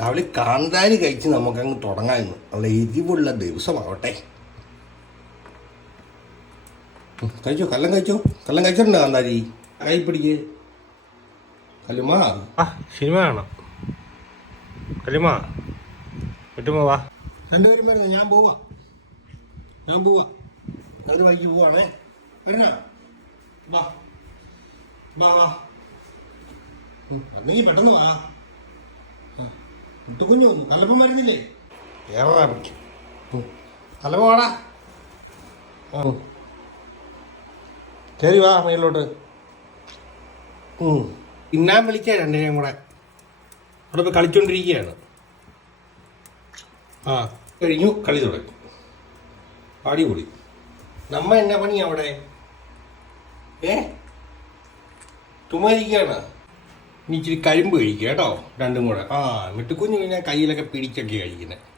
രാവിലെ കാന്താരി കഴിച്ച് നമുക്കങ്ങ് തുടങ്ങാമെന്ന് നല്ല എരിവുള്ള ദിവസമാവട്ടെ. കഴിച്ചോ? കല്ലം കഴിച്ചോ? കല്ലം കഴിച്ചിട്ടുണ്ടോ കാന്താരി? കൈ പിടിക്ക്. കല്ലുമാ സിനിമ കാണാം. കല്ലുമാ കിട്ടുമോ വാ രണ്ടുപേരും വരുന്നു. ഞാൻ പോവാ. ഞാൻ പോവാ. ഒരു വൈകി പോവാണേ. വരണ വാ. വാ വാ. അന്നെങ്കിൽ പെട്ടെന്ന് വാ. കുഞ്ഞു കലപ്പം വരുന്നില്ലേ? ഏറെ പിടിക്കും. കലപ്പ വാടാ. കയറി വാ മേലോട്ട് ഇന്നാൻ വിളിക്കാം രണ്ടിനെയും കൂടെ. അവിടെ പോയി കളിച്ചോണ്ടിരിക്കുകയാണ്. ആ കഴിഞ്ഞു. കളി തുടങ്ങി. അടിപൊളി. നമ്മ എന്നാ പണി അവിടെ? ഏ? തുമ്മാരിക്കാണ് ഇനി ഇച്ചിരി കരിമ്പ് കഴിക്കുക കേട്ടോ രണ്ടും കൂടെ. ആ എന്നിട്ട് കുഞ്ഞു ഞാൻ കയ്യിലൊക്കെ പിടിച്ചൊക്കെ കഴിക്കുന്നത്